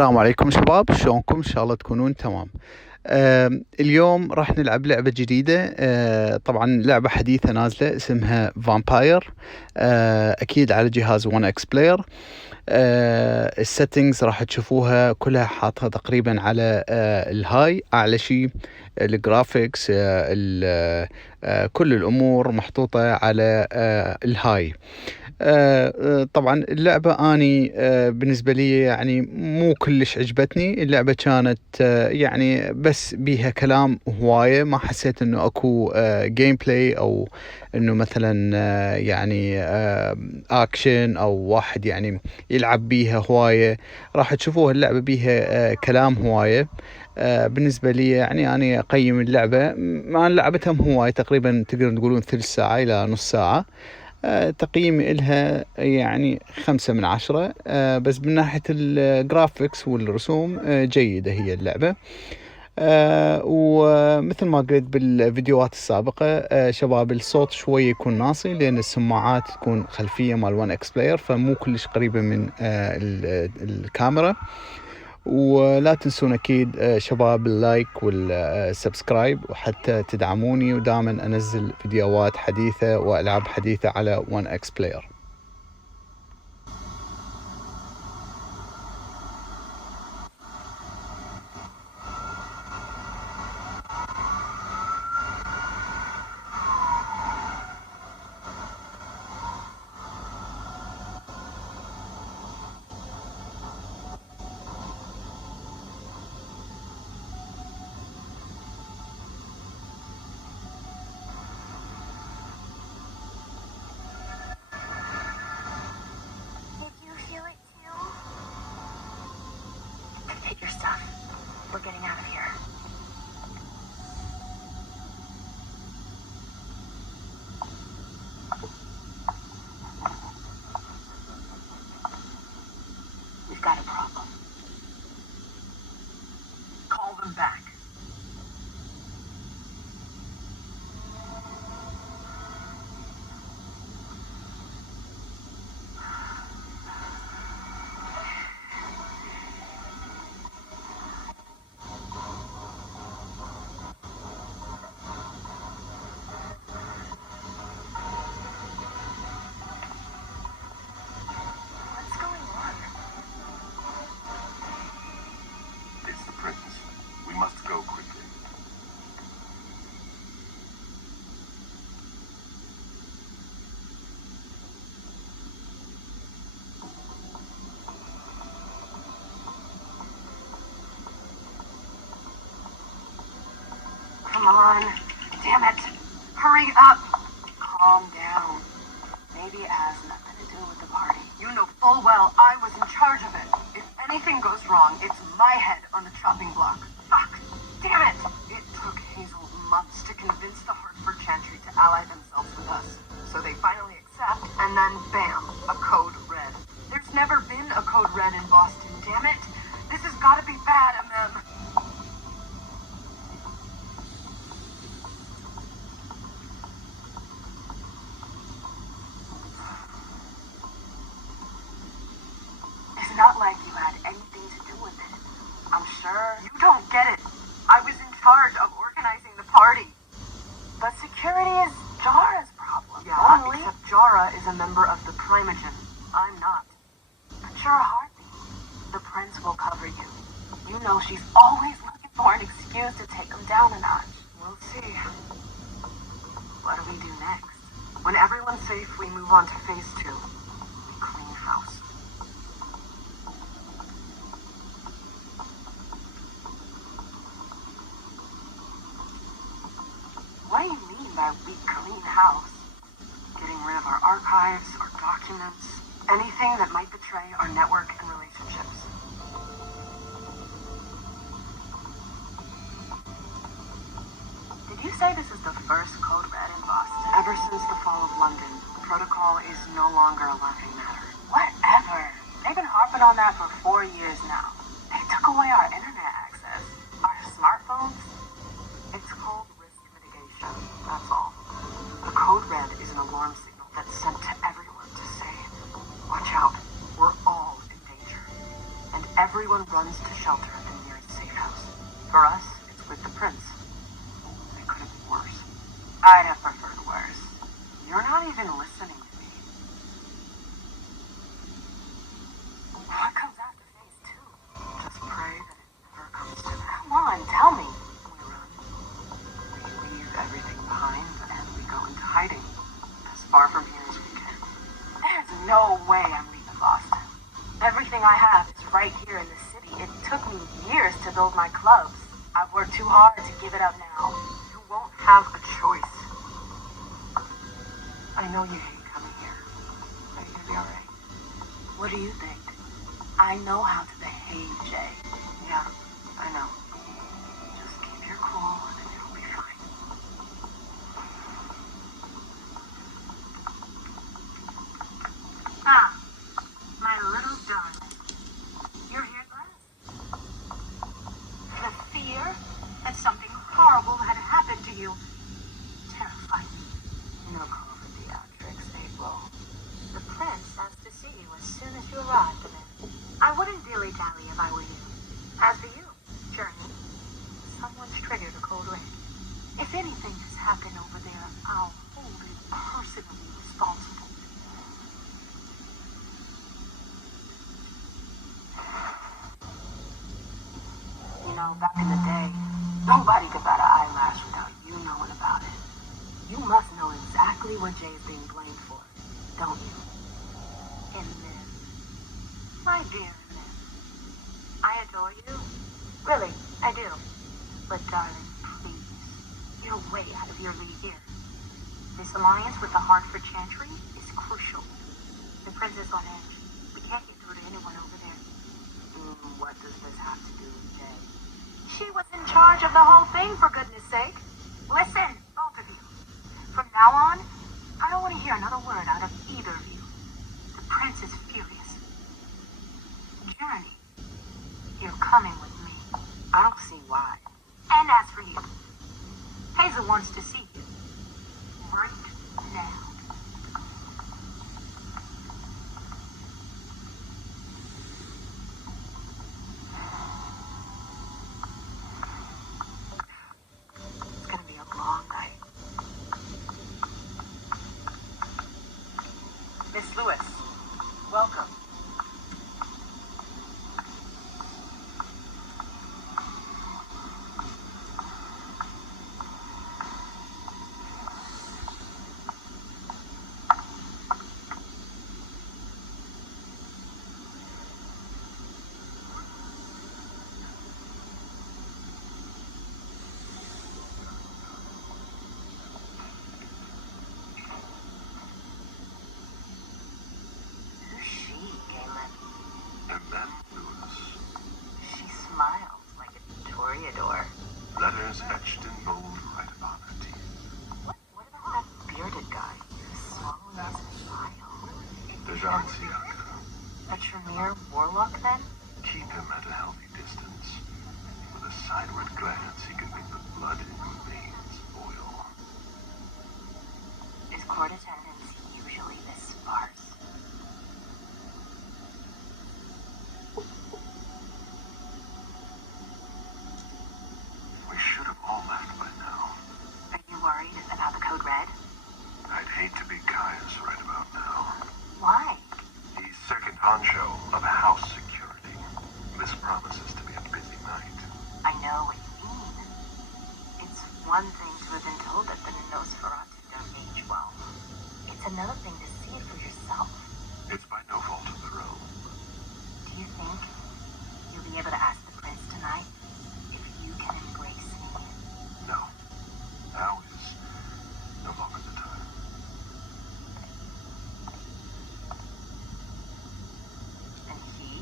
السلام عليكم شباب، شلونكم؟ ان شاء الله تكونون تمام. اليوم راح نلعب لعبة جديدة. طبعا لعبة حديثة نازلة اسمها فامباير. اكيد على جهاز ون اكس بلاير. السيتنجز راح تشوفوها كلها حاطها تقريبا على الهاي، اعلى شيء. الجرافيكس، كل الامور محطوطة على الهاي. طبعا اللعبة اني بالنسبة لي يعني مو كلش عجبتني. اللعبة كانت يعني بس بيها كلام هواية، ما حسيت انه اكو جيم بلاي او انه مثلا يعني اكشن او واحد يعني يلعب بيها هواية. راح تشوفوها اللعبة بيها كلام هواية. بالنسبة لي يعني أنا أقيم اللعبة، ما لعبتها هواية، تقريبا تقدرون تقولون 3 ساعة إلى نص ساعة. تقييمي إلها يعني 5 من 10. بس من ناحية الجرافيكس والرسوم جيدة هي اللعبة. ومثل ما قلت بالفيديوهات السابقة، شباب الصوت شوي يكون ناصي لأن السماعات تكون خلفية مال ون اكس بلاير، فمو كلش قريبة من الكاميرا. ولا تنسون أكيد شباب اللايك والسبسكرايب، وحتى تدعموني ودائما أنزل فيديوهات حديثة وألعاب حديثة على OneXPlayer. Take your stuff. We're getting out of here. We've got a problem. Call them back. Come on. Damn it. Hurry up. Calm down. Maybe it has nothing to do with the party. You know full well I was in charge of it. If anything goes wrong, it's my head on the chopping block. Fuck. Damn it. It took Hazel months to convince the Hartford Chantry to ally themselves with us. So they finally accept, and then bam, a code red. There's never been a code red in Boston, damn it. This has gotta be bad, MM. It's not like you had anything to do with it. I'm sure you don't get it. I was in charge of organizing the party. But security is Jara's problem. Yeah, only. Except Jara is a member of the Primogen. I'm not. But you're a heartbeat. The Prince will cover you. You know she's always looking for an excuse to take him down a notch. We'll see. What do we do next? When everyone's safe, we move on to phase 2. We clean house. What do you mean by we clean house? Getting rid of our archives, our documents, anything that might betray our network and relationships. Did you say this is the first code red in Boston? Ever since the fall of London, protocol is no longer a laughing matter. Whatever. They've been harping on that for 4 years now. They took away our internet access, our smartphones. It's called that's all. The code red is an alarm signal that's sent to everyone to say, watch out, we're all in danger. And every Everyone runs to shelter at the nearest safe house. For us, it's with the prince. It could have been worse. I'd have preferred worse. You're not even listening to me. What comes after phase 2? Just pray that it never comes to that. Come on, tell me. We run. We leave everything behind and we go into hiding. As far from here as we can. There's no way I'm leaving Boston. Everything I have is right here in the city. It took me years to build my clubs. I've worked too hard to give it up now. You won't have a choice. I know you hate coming here. Are you gonna be alright? What do you think? I know how to behave, Jay. Yeah, I know. Just keep your cool and you'll be fine. Ah, my little darling. You're here at last. The fear that something horrible had happened to you terrified me. No call for theatrics, April. The prince asked to see you as soon as you arrived, and I wouldn't dilly-dally if I were you. As for you, Journey, someone's triggered a cold red. If anything has happened over there, I'll hold you personally responsible. You know, back in the day, nobody could bat an eyelash without you knowing about it. You must know exactly what Jay is being blamed for, don't you? And then, my dear Lynn, I adore you. Really, I do. But darling, please, you're way out of your league here. This alliance with the Hartford Chantry is crucial. The prince is on edge. We can't get through to anyone over there. What does this have to do with Jay? She was in charge of the whole thing, for goodness sake. Listen, both of you. From now on, I don't want to hear another word out of either of you. The prince is furious. Journey, you're coming with me. I don't see why. And as for you, Hazel wants to see you. Right now. It's gonna be a long night. Miss Lewis, welcome. She smiles like a toreador. Letters etched in bold right upon her teeth. What about that bearded guy who's swallowing his file? Dejansiaka. A Tremere warlock, then? Keep him at a healthy distance. With a sideward glance, he can make the blood in your veins boil. Is court attendance usually this sparse? We should have all left by now. Are you worried about the code red? I'd hate to be Caius right about now. Why? He's second honcho of house security. This promises to be a busy night. I know what you mean. It's one thing to have been told that the Nosferatu don't age well. It's another thing to see it for yourself. It's by no fault of their own. Do you think you'll be able to ask the prince tonight if you can embrace me? No. Now is no longer the time. And he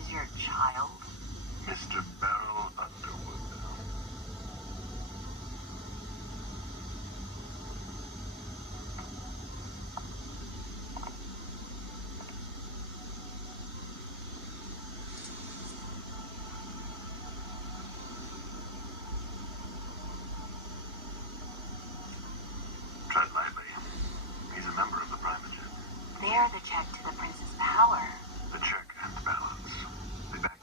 is your child? Mr. Beryl Underwood. Tread lightly. He's a member of the Primogen. They're the check to the prince's power. The check and balance. They back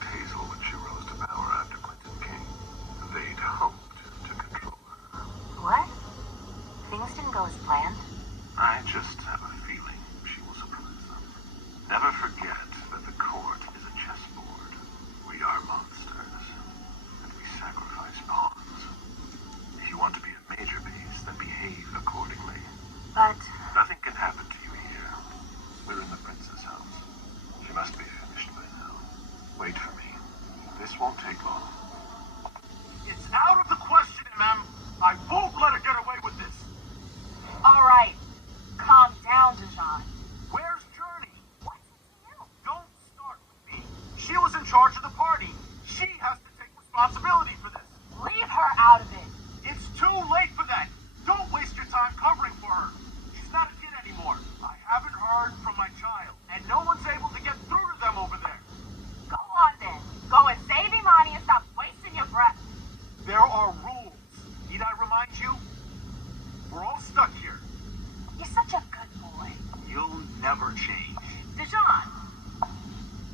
never change. Dijon!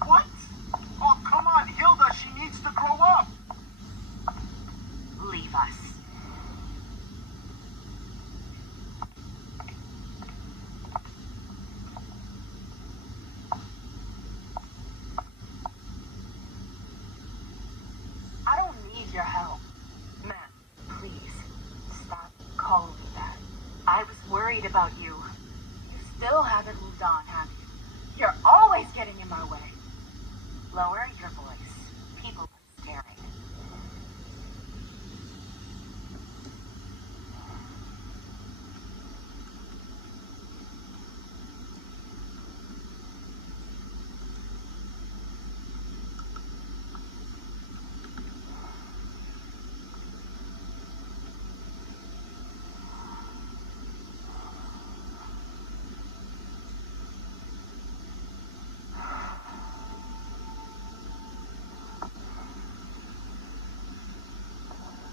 What? Oh, come on, Hilda, she needs to grow up. Leave us. I don't need your help. Ma'am, please, stop calling me that. I was worried about you. You still haven't moved on, have you? You're always getting in my way. Lower your voice. People are staring.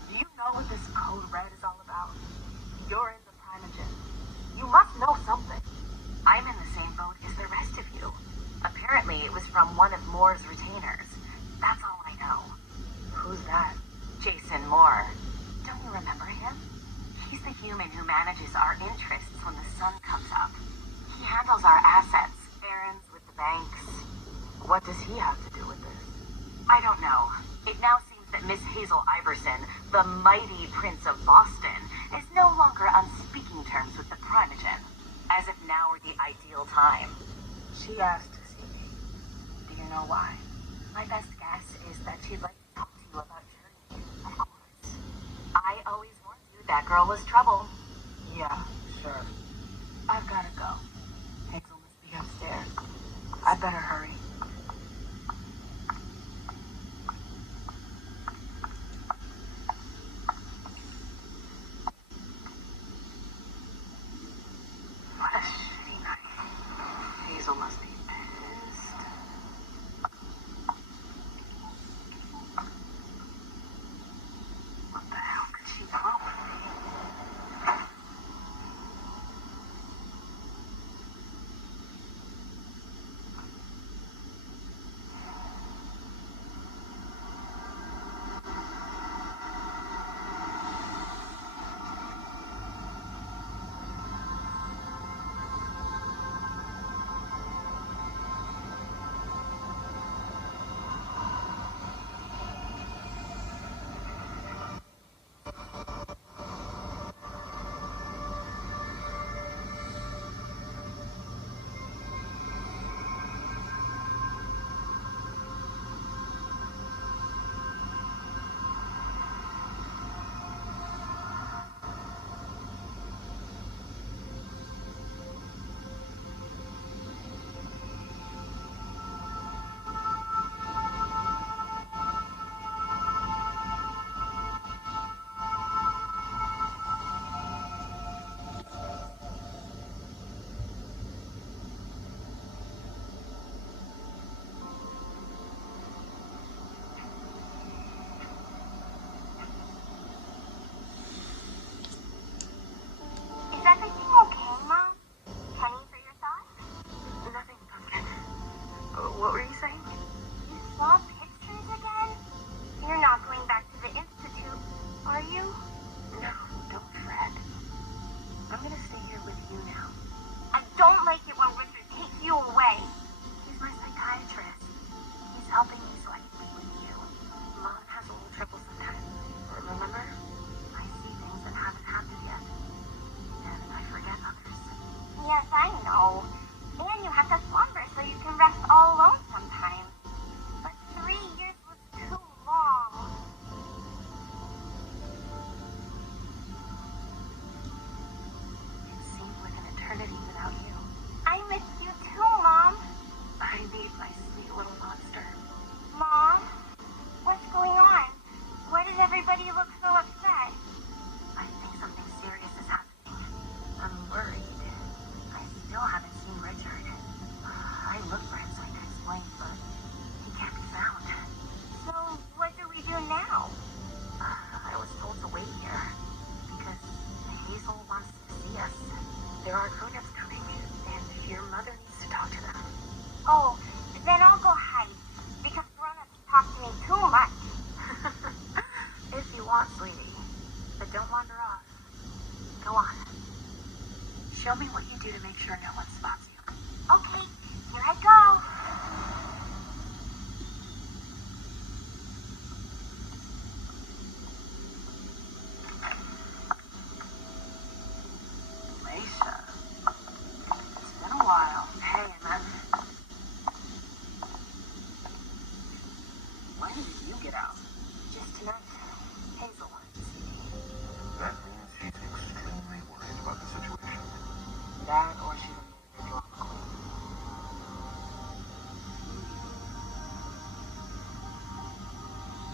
Do you know what this code red is all about? You're in the Primogen. You must know something. I'm in the same boat as the rest of you. Apparently it was from one of Moore's retainers. That's all I know. Who's that? Jason Moore. Don't you remember him? He's the human who manages our interests when the sun comes up. He handles our assets, errands with the banks. What does he have to do with this? I don't know. It now seems that Miss Hazel Iverson, the mighty Prince of Boston, is no longer on speaking terms with the Primogen, as if now were the ideal time. She asked to see me. Do you know why? My best guess is that she'd like to talk to you about Journey. Of course. I always warned you that girl was trouble. Yeah, sure. I've gotta go. Hazel must be upstairs. I better hurry. What a shitty night. Hazel must be pissed. What the hell could she want with me? Is everything okay, Mom? Penny for your thoughts? Nothing, Pumpkin. What were you saying? You saw pictures again? You're not going back to the Institute, are you? No, don't fret. I'm gonna stay here with you now. I don't like it when Richard takes you away. He's my psychiatrist. He's helping me so I can be with you. Mom has a little trouble sometimes. Remember? I see things that haven't happened yet. And I forget others. Yes, I know. And you have to slumber so you can rest all alone sometimes. But 3 years was too long. It seems like an eternity without you. I miss you too, Mom. I need my sweet little monster. Mom? What's going on? Why does everybody look so upset? I think something serious is happening. I'm worried. I still haven't seen Richard. I looked for him so I can explain, but he can't be found. So what do we do now? I was told to wait here because Hazel wants to see us. There are grown-ups coming, and your mother needs to Oh, then I'll go hide, because grown-ups talk to me too much. If you want, sweetie. But don't wander off. Go on. Show me what you do to make sure no one spots you. Okay, here I go. Leisha. It's been a while. Hey, when did you get out? Just tonight. Hazel wanted to see me. That means she's extremely worried about the situation. That or she removed your drama queen.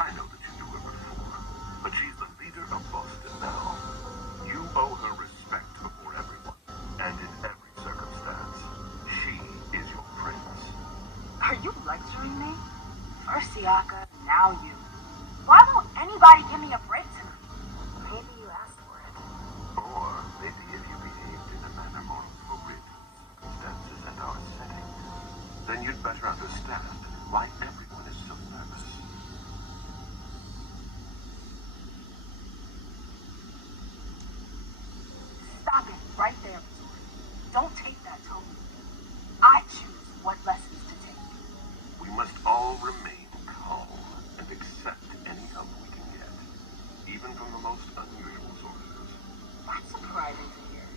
I know that you knew her before, but she's the leader of Boston now. You owe her respect before everyone, and in every circumstance. She is your prince. Are you lecturing me? First Siaka, now you. Why won't anybody give me a break tonight? Maybe you asked for it. Or maybe if you behaved in a manner more appropriate to the circumstances and our setting, then you'd better understand why everyone is so nervous. Stop it right there, Missouri. Don't take that tone. I choose what lessons to take. We must all remain calm and accept any help we can get, even from the most unusual sources. That's surprising to hear,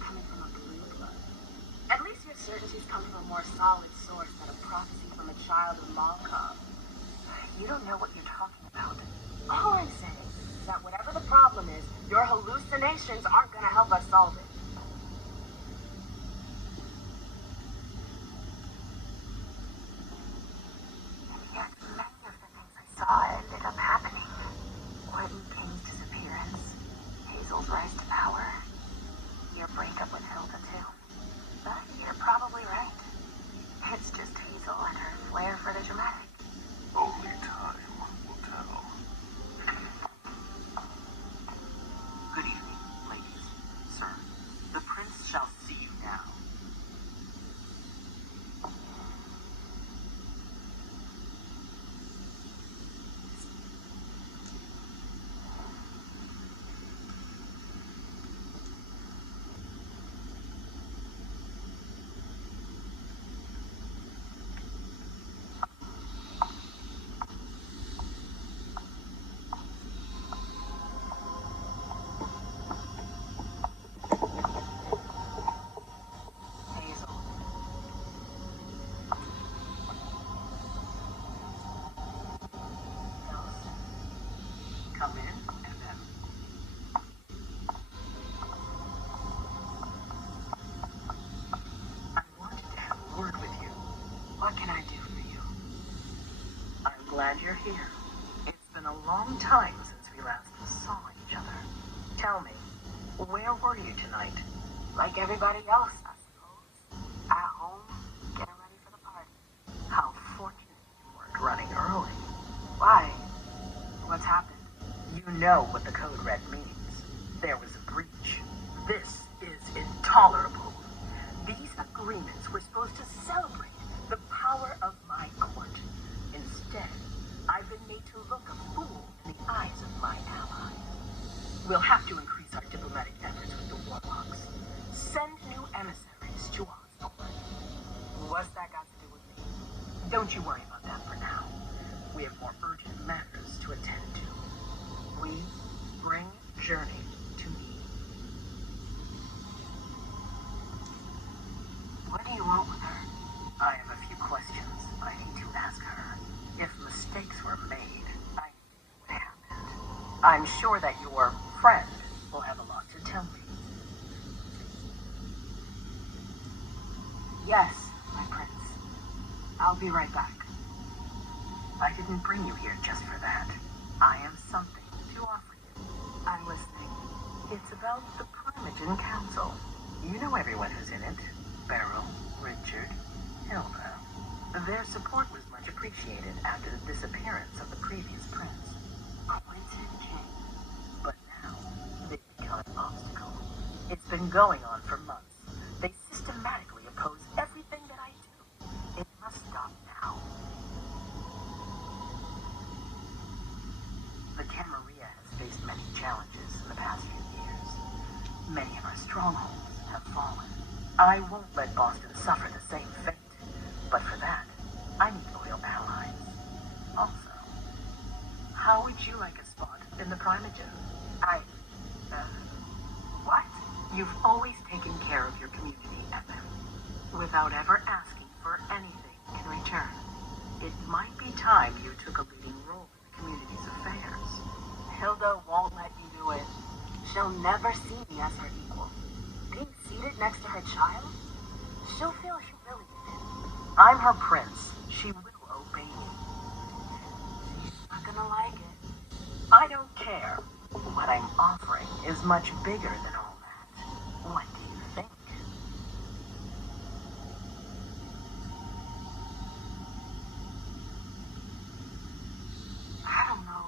coming from a blue blood. At least your certainties come from a more solid source than a prophecy from a child of Malcolm. You don't know what you're talking about. All I'm saying is that whatever the problem is, your hallucinations aren't going to help us solve it. Yet many of the things I saw ended up happening. Orton King's disappearance, Hazel's rise to power, your breakup with Hilda too. But you're probably right. It's just Hazel and her flair for the dramatic. Only time will tell. Good evening, ladies. Sir, the prince shall see you now. Hazel. Nelson. Come in, and then I wanted to have a word with you. What can I do for you? I'm glad you're here. It's been a long time since we last saw each other. Tell me, where were you tonight? Like everybody else, I suppose. At home, getting ready for the party. How fortunate you weren't running early. Why? What's happened? You know what the code red means. There was a breach. This is intolerable. These agreements were supposed to celebrate the power of my court. Instead, I've been made to look a fool in the eyes of my ally. We'll have to increase our diplomatic efforts with the warlocks. Send new emissaries to Osborne. What's that got to do with me? Don't you worry about that for now. We have more urgent matters to attend to. We bring Journey to me. What do you want with her? I have a few questions I need to ask her. If mistakes were made, I need to know what happened. I'm sure that your friend will have a lot to tell me. Yes, my prince. I'll be right back. I didn't bring you here just for that. I have something to offer you. I'm listening. It's about the Primogen Council. You know everyone who's in it. Beryl, Richard, Hilda. Their support was much appreciated after the disappearance of the previous prince, Quentin King. But now, they've become an obstacle. It's been going on for months. They systematically oppose everything that I do. In my won't let Boston suffer the same fate. But for that, I need loyal allies. Also, how would you like a spot in the Primagen? What? You've always taken care of your community, MM, without ever asking for anything in return. It might be time you took a leading role in the community's affairs. Hilda won't let you do it. She'll never see me as her equal. Being seated next to her child, she'll feel humiliated. I'm her prince. She will obey me. She's not gonna like it. I don't care. What I'm offering is much bigger than all that. What do you think? I don't know.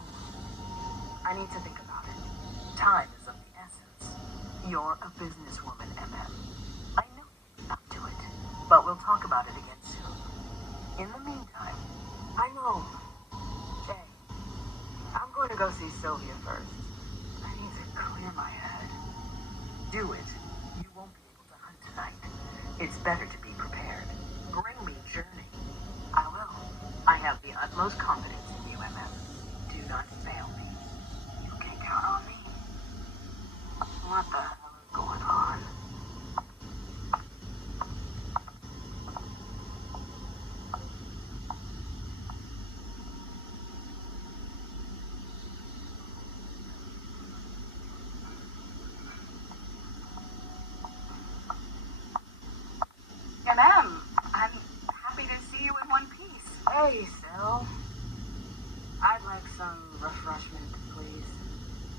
I need to think about it. Time is of the essence. You're a businesswoman, MM. I know you'll be up to it, but we'll talk about it again soon. In the meantime, I know. Jay, I'm going to go see Sylvia first. I need to clear my head. do it. You won't be able to hunt tonight. It's better to be prepared. Bring me Journey. I will. I have the utmost confidence in you, MM. Do not fail me. You can count on me. What the hell is going on? MM, I'm happy to see you in one piece. Hey, Sil. I'd like some refreshment, please.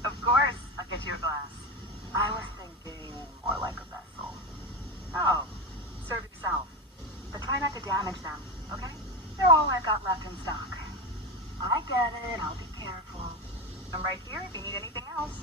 Of course, I'll get you a glass. I was thinking more like a vessel. Oh, serve yourself. But try not to damage them, okay? They're all I've got left in stock. I get it. I'll be careful. I'm right here if you need anything else.